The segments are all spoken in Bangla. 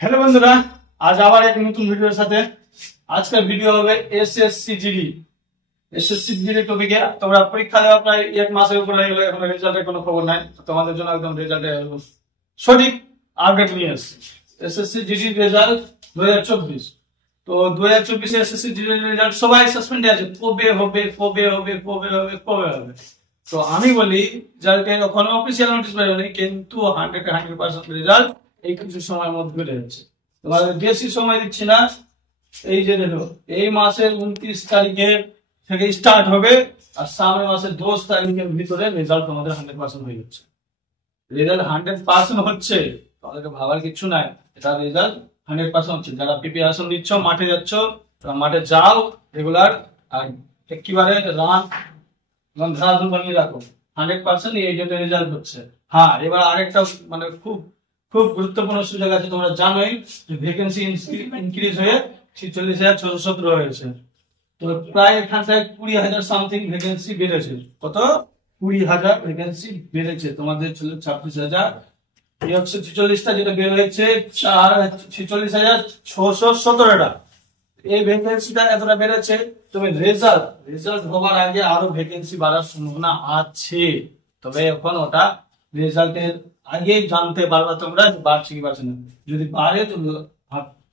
হ্যালো বন্ধুরা, আজ আবার এক নতুন ভিডিওর সাথে। আজকের ভিডিও হবে এসএসসি জিডি। এসএসসি জিডি টপিকে তোমরা পরীক্ষা দেওয়া প্রায় এক মাসের উপরে হয়ে গেলে এখন রেজাল্টের কোনো খবর নাই। তোমাদের জন্য একদম রেজাল্টের সঠিক আপডেট নিয়ে এসেছি। SSC GD result 2024। তো 2024 এসএসসি জিডি রেজাল্ট সবাই সাসপেন্ডে আছে, কবে হবে কবে হবে কবে হবে কবে হবে। তো আমি বলি যাকে এখনো অফিসিয়াল নোটিশ বেরোয়নি, কিন্তু 100% রেজাল্ট এই কিছু সময়ের মধ্যে বেড়ে যাচ্ছে। তোমাদের বেশি সময় দিচ্ছি না। এই যে দেখো, এই মাসের 29 তারিখে থেকে স্টার্ট হবে আর সামনের মাসের 10 তারিখের ভিতরে রেজাল্ট তোমাদের 100% হয়ে যাচ্ছে। রেজাল্ট 100% হচ্ছে, তোমাদেরকে ভাবার কিছু নাই। এটা রেজাল্ট 100% হচ্ছে। যারা প্রিপারেশন দিচ্ছ, মাঠে যাচ্ছ, তারা মাঠে যাও রেগুলার, আর একেবারে রান ধারাধুম বানিয়ে রাখো। 100% এই জন্য রেজাল্ট হচ্ছে। হ্যাঁ, এবার আরেকটা মানে খুব খুব গুরুত্বপূর্ণ সুযোগ আছে। তোমরা জানোই যে ভ্যাকেন্সি ইনক্রিজ হয়ে 46,617 হয়েছে। তো প্রায় এখান থেকে 20,000 সামথিং ভ্যাকেন্সি বেড়েছে। কত? 20,000 ভ্যাকেন্সি বেড়েছে। তোমাদের ছিল 26,000, এই হচ্ছে 46টা, যেটা বের হয়েছে 46,617টা। এই ভ্যাকেন্সিটা এতটা বেড়েছে। তবে রেজাল্ট হবার আগে আরো ভ্যাকেন্সি বাড়ার সম্ভাবনা আছে। তবে এখন ওটা রেজাল্টের আগে জানতে পারবা তোমরা বাড়ছে কি বাড়ছে না। যদি বাড়ে তো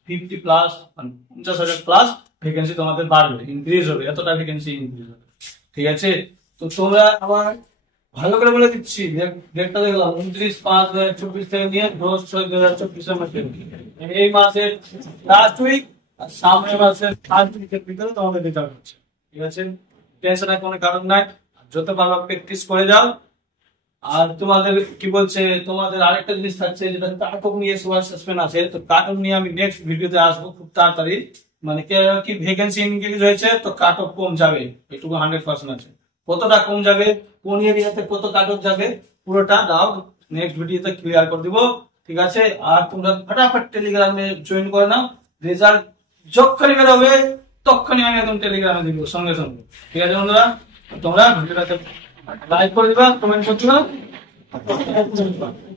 50+, 50,000 প্লাস ভ্যাকেন্সি তোমাদের বাড়বে, ইনক্রিজ হবে। এতটা ভ্যাকেন্সি ইনক্রিজ হবে, ঠিক আছে? তো তোমরা আবার ভালো করে বলে দিচ্ছি, ডেটটা দেখলাম 29/5/2024 থেকে নিয়ে 10/6/2024 মধ্যে, এই মাসের লাস্ট উইক আর সামনের মাসের ফার্স্ট উইকের ভিতরে তোমাদের রেজাল্ট হচ্ছে, ঠিক আছে? টেনশনের কোনো কারণ নাই। যত পারবা প্র্যাকটিস করে যাও। আর তোমাদের কি বলছে, তোমাদের আরেকটা জিনিস থাকছে, যেটা কাটঅফ নিয়ে সবার সাসপেন্ড আছে। তো কাটঅফ নিয়ে আমি নেক্সট ভিডিওতে আসবো খুব তাড়াতাড়ি। মানে কি ভ্যাকেন্সি ইনক্রিজ হয়েছে তো কাটঅফ কম যাবে, এটুকু 100% আছে। কতটা কম যাবে, কোন এরিয়াতে কত কাটঅফ যাবে, পুরোটা দাও নেক্সট ভিডিওতে ক্লিয়ার করে দিব, ঠিক আছে? আর তোমরা ফটাফট টেলিগ্রামে জয়েন করে নাও। রেজাল্ট যখনই বেরোবে তখনই আমি একদম টেলিগ্রামে দিব সঙ্গে সঙ্গে, ঠিক আছে বন্ধুরা? তোমরা ভিডিওটাতে লাইক করে দিবা, কমেন্ট করে দিবা।